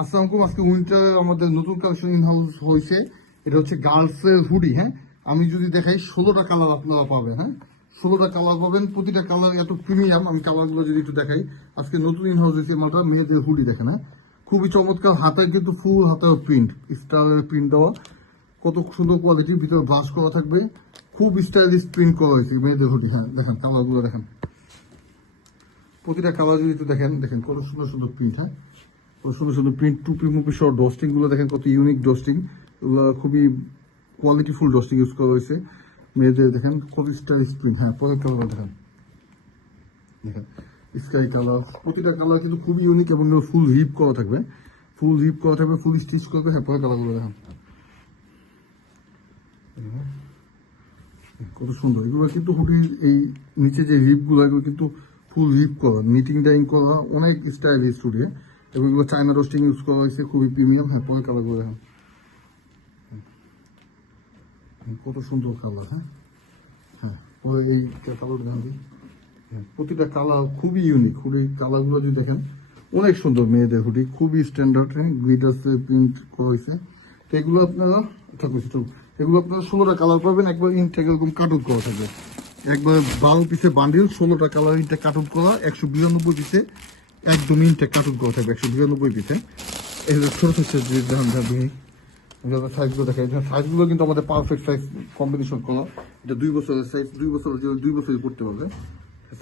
আসসালামু আলাইকুম। আজকে উইন্টার আমাদের নতুন কালেকশন ইন হাউস হয়েছে। এটা হচ্ছে গার্লসের হুডি। হ্যাঁ, আমি যদি দেখাই 16টা কালার আপনারা পাবেন। হ্যাঁ, 16টা কালার পাবেন, প্রতিটা কালার এত প্রিমিয়াম। আমি কালারগুলো যদি একটু দেখাই, আজকে নতুন ইন হাউস হয়েছে মালটা মেয়েদের হুডি দেখেন। হ্যাঁ, খুবই চমৎকার। হাতে কিন্তু ফুল হাতের প্রিন্ট, স্টারের প্রিন্ট দেওয়া, কত সুন্দর কোয়ালিটির, ভিতরে ব্রাশ করা থাকবে, খুব স্টাইলিশ প্রিন্ট করা হয়েছে মেয়েদের হুডি। হ্যাঁ দেখেন কালারগুলো দেখেন, প্রতিটা কালার যদি একটু দেখেন, দেখেন কত সুন্দর সুন্দর প্রিন্ট। হ্যাঁ, সুন্দর সুন্দর প্রিন্ট, টুপি মুপি সহ ডস্টিং গুলো দেখেন কত ইউনিক ডস্টিং, এগুলো খুবই কোয়ালিটিফুল ডস্টিং ইউজ করা হয়েছে মেয়েদের। দেখেন কত স্টাইলিশ প্রিন্ট। হ্যাঁ, পরের কালার দেখেন, দেখেন স্কাই কালার, প্রতিটা কালার কিন্তু খুবই ইউনিক এবং ফুল রিপ করা থাকবে, ফুল রিপ করা থাকবে, ফুল স্টিচ করবে। হ্যাঁ, পরের কালারগুলো দেখেন কত সুন্দর। এগুলো কিন্তু হুডির এই নিচে যে রিপ গুলো, এগুলো কিন্তু ফুল রিপ করা, নিটিং ডাইং করা, অনেক স্টাইলিশ হুডি। এবং এগুলো চায়না রোস্টিং ইউজ করা হয়েছে, খুবই প্রিমিয়াম। হ্যাঁ, পরের কালারগুলো দেখেন কত সুন্দর কালার। হ্যাঁ, হ্যাঁ পরে এই কালার দেখেন, প্রতিটা কালার খুবই ইউনিক। হুডির কালারগুলো যদি দেখেন অনেক সুন্দর, মেয়েদের হুডি খুবই স্ট্যান্ডার্ড। হ্যাঁ, গ্লিটার্সে প্রিন্ট করা হয়েছে। তো এগুলো আপনারা এগুলো আপনারা 16টা কালার পাবেন, একবার ইনটেক এরকম কাট আউট করা থাকবে। একবার 12 পিসে বান্ডিল, 16টা কালার ইনটেক কাট আউট করা, 192 পিসে একদম ইনটেক কাট আউট করা থাকবে, 192 পিসে। এই ছোট ছোট সাইজগুলো দেখাই, সাইজগুলো কিন্তু আমাদের পারফেক্ট সাইজ কম্বিনেশন করা। এটা 2 বছরের সাইজ, 2 বছরের জন্য 2 বছরই করতে পারবে।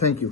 Thank you.